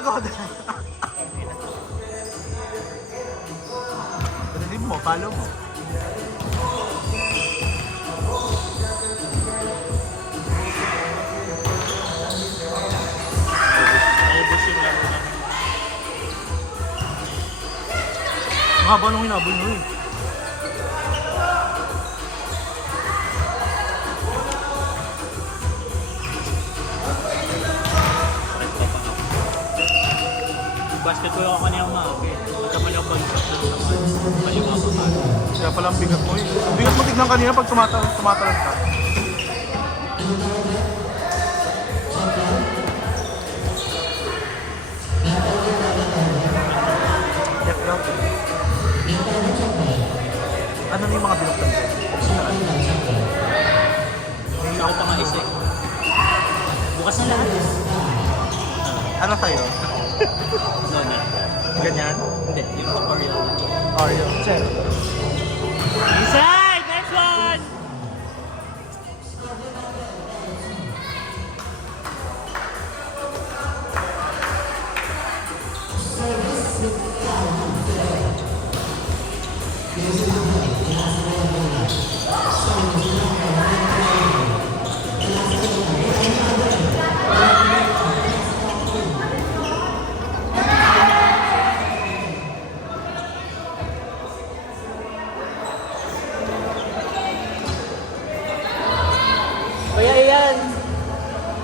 pagod. Panalim mo, follow mo. Naubos yung laro na. Ang haba nung hinabol mo eh. Basketball ako kanina umaga. Pagkamali ako bagsak na naman. Kaliwa pa pa. Kaya pala ang bigat mo eh. Ang bigat mo tignan kanina pag tumatalan ka. Check daw. Ano na yung mga binuktan ko? Saan? Hindi ako pa nga isip. Bukas na lahat. Ano sa'yo? No, no. Ganyan? Hindi, yung Oreo. Oreo. Check. Inside! Next one!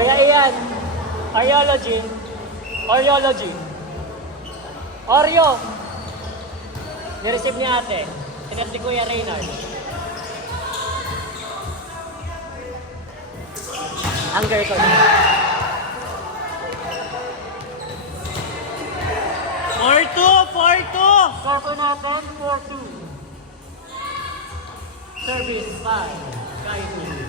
Kaya iyan, Areology, Oreo, nireceive ni ate, tinat ni Kuya Reynard. Anger ko. 4-2! Score po natin, 4-2. Service 5, Kainu.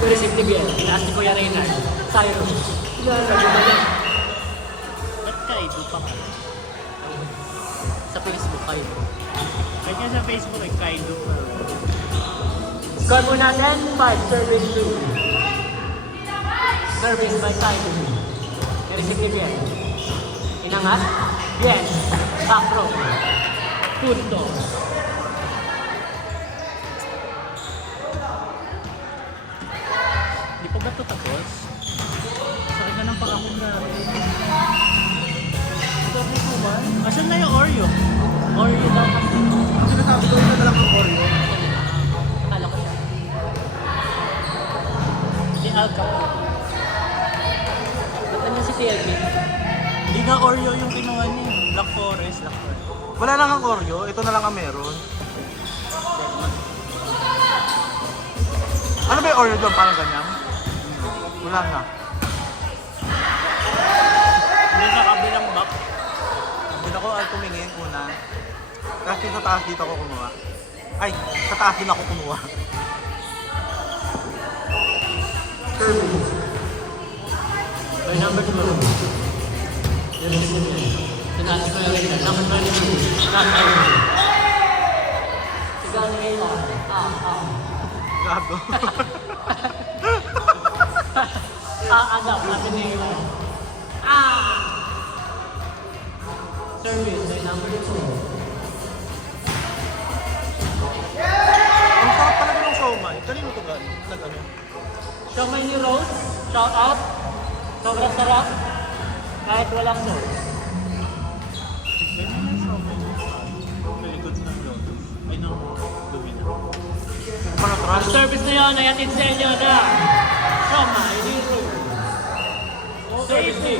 Nireceive ni Biel, tinaas ni Kuya Reynard. Cyrus. Ba't Kaido pa ka? Sa Facebook kayo. Kanya sa Facebook ay Kaido pa. Score po natin, 5, service 2. Service by Kaido. Nireceive ni Biel. Inangat. Biel. Back row. Punto. Di pa ba ito tapos? Sakit na ng pangakong na. Sorry po ba? Asan na yung Oreo? Oreo daw kasi. Ang sinasabi ko yun na lang ng Oreo. Akala ko siya. Si Alca. Ba't naman si TLB? Hindi nga Oreo yung kinuha niya. Black Forest. Wala lang ang Oreo, ito na lang ang meron. Ano ba yung Oreo doon? Parang ganyan? Wala nga. Hindi sa kabilang box. Hindi ako tumingin una. Kasi sa taas dito ako kumuha. Ay, sa taas din ako kumuha. By number 2. Tinasi ko yung Reynard. Number 22. Scott Iron. Sigaw ni Ella. Gago. Daw. Sabi ni Ella. Service by number 2. Ang sarap talaga ng siomai. Kanino ito nag-ano? Siomai ni Rose. Shout out. Sobrang sarap. Kahit walang sauce. Ganyan yung show. Very good na yun. Ay no, dumi na. Para Ang trust. service na yun ay atid sa inyo na Siomai ni Rose. Service ni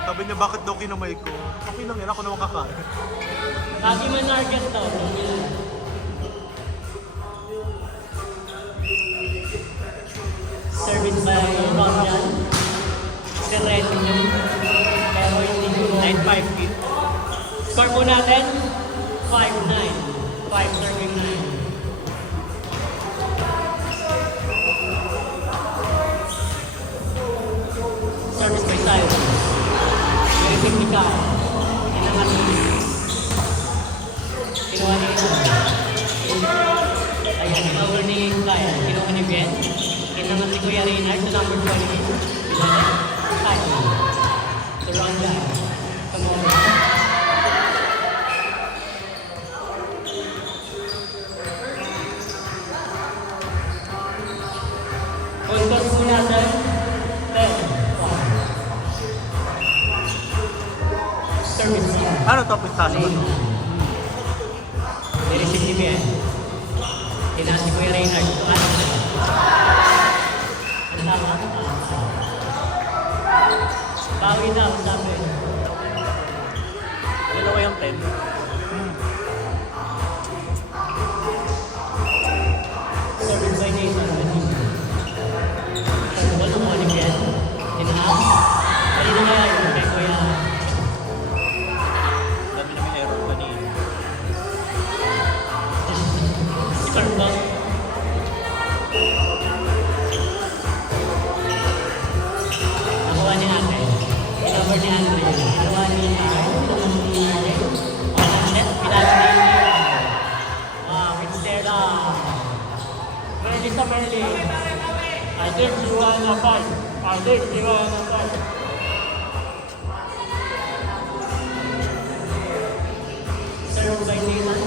Sabi niya, bakit daw kinamay ko? Okay lang yan, ako naman kakain. Lagi man narket to. Service by Romian. Si Red yun. Pero hindi ko 9-5 kid. Score po natin 5-9. 5 serving 9. Service by Cyrus. Very technical. Inangat mo. Kinuha ni Ina. Ayan, over ni Kaya. Kinuha ni Ben. naman si Kuya Reynard sa number 28. Time. The wrong guy. Come on. Contour po natin. 10. Service. Ano to? Pistachio ba to? I-receive ni Bien. Tinaas ni Kuya Reynard. Ito ano? Ang tama? Bawi daw, sabi. Dalawa yung 10. Service by Jason. Wala mo ni Bien. Tinaas. Kanina nga yun. Kay Kuya. Dami namin error kanina. Serve ba? Nakuha ni Ate. Kinabar ni Andre. Ginawa ni Ate. Pinagin ni Winstera. Melissa Merlin. I think you wanna fight. I think you wanna fight. Served by Nathan.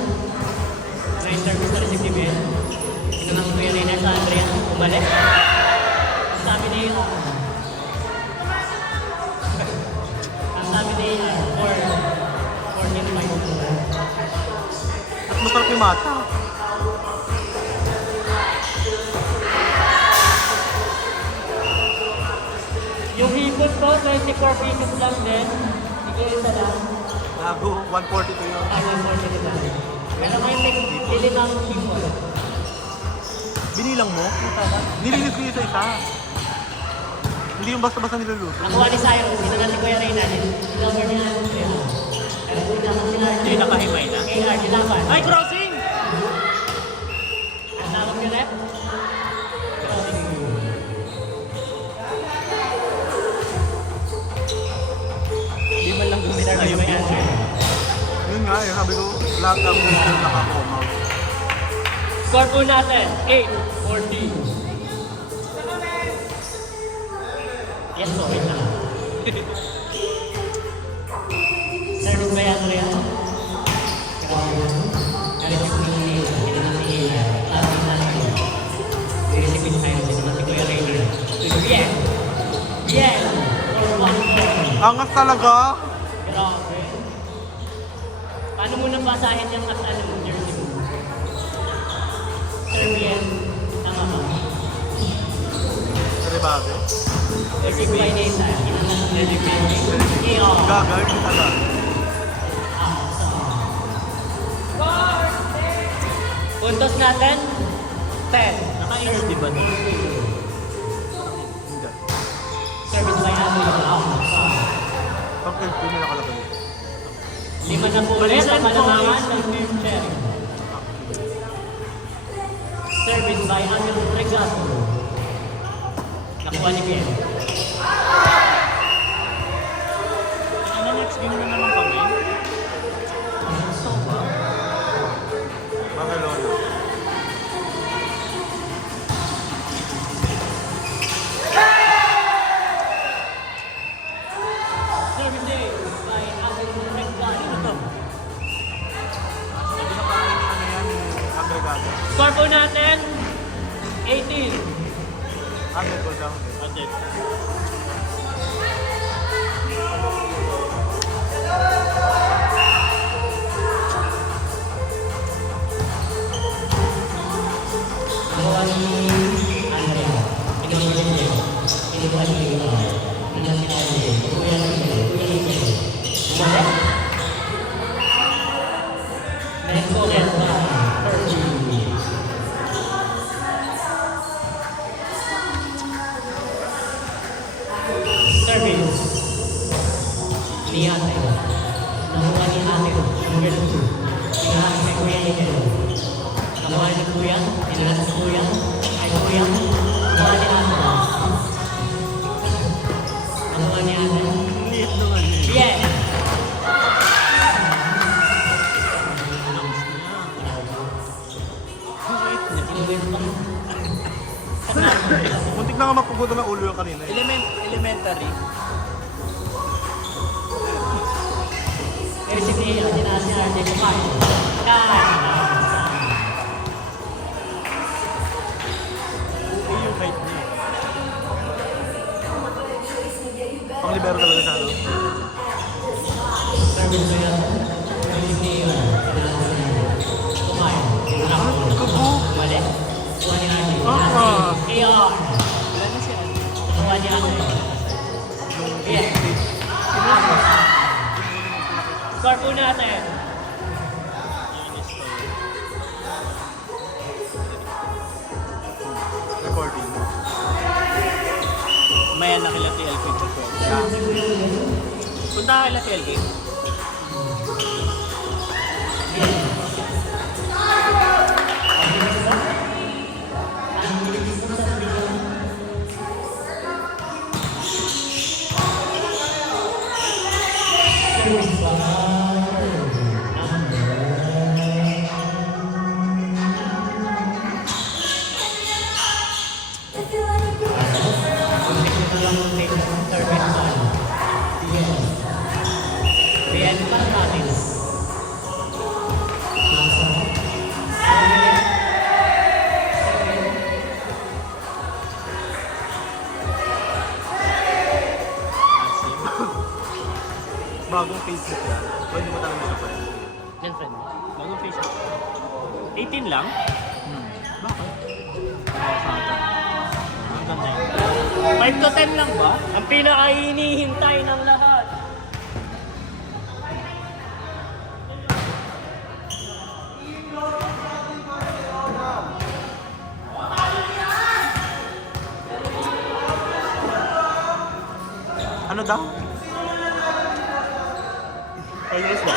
May service na rin si Ben. Tinanong ko yung Reynard sa Andrea. Umalik. Ang sabi ni ang sabi ni 4-5. At masarap yung mata. Yung hipot ko, 24 pieces lang din. Sige, isa lang. Lago, 142 yun. Ay, 140 lang. Pero may pili ng hipot. Binilang mo? Nilinis ko yung isa-isa. Hindi yung basta-basta niluluto. Nakuha ni Sayo, dito na si Kuya Reynard. Dinover niya ang Kuya. Pero kung naman si Lard. Hindi nakahimay na. Kay Lard, dilaban. Ay, crossing! Ang nakap yung rep. Hindi man lang guminar Ay, yung may answer. Yun nga, yun sabi ko, lahat ng gusto nakakoma. Score po natin, 8-40. Yes po, wait lang. Service ba yan, Andrea? Kaya si Kuya Neil, hindi na si Ate Nani. Hindi si Queen Kyle, hindi na si Kuya Rainer. Bien! Bien! For 1 point. Angas talaga! Grabe. Paano mo nabasahin yung ano mo, jersey mo? Serbian. Tama ba? Ribado. Jersey by Nathan. Iyo. Gagal, talaga. Puntos natin, 10. Naka-air, di ba? Hindi. Service by Andrew. Pag LP nila nakalagay. 5 na po ulit ang malamangan ng Team Cherry. Service by Andrew Regato. Nakuha ni Pierre. Ano, next game na naman kami? Barcelona. Service day by Andrew Regato. Hindi na kainin ano yan, agregado. Score po natin, 18. 100 goal down. Adet. Nakuha ni Andrea. Kinuha ni Pierre. Kinuha ni Pierre. Kinuha si Andrea. Kuya ni Pierre. Kuya ni Pierre. Bumalik. Let's go, let's go. Service. Ni Ate. Nakuha ni Ate. Number 2. Pinahan kay Kuya ni Pierre. Nakuha ni Kuya. Tinahan si Kuya. Ay Kuya. Nakuha ni Ate. Nakuha ni Ate. Liit naman yun. Bien. Ang liit niya. Inuwin pa. na nga mapugutan ng ulo yung kanina. Eh. Elementary. Pero si Tia, si RJ kumain. Kain. Okay yung height niya. Pang libero talaga siya, no? Service ko yan. Pero si Tia, kumain. Kubo! Mali. Kuha ni RJ. Tia. Wala na siya. Kuha ni RJ. Tia. Score po natin. Recording. Maya na kila TLK sa Punta ka kila TLK. Bagong Facebook yan. Pwede mo talaga siya pwede. Yan friend. Bagong Facebook. 18 lang? Bakit? Ang ganda yun. 5 to 10 lang ba? Ang pinaka-hinihintay ng lahat. Ano daw? Ayos ba?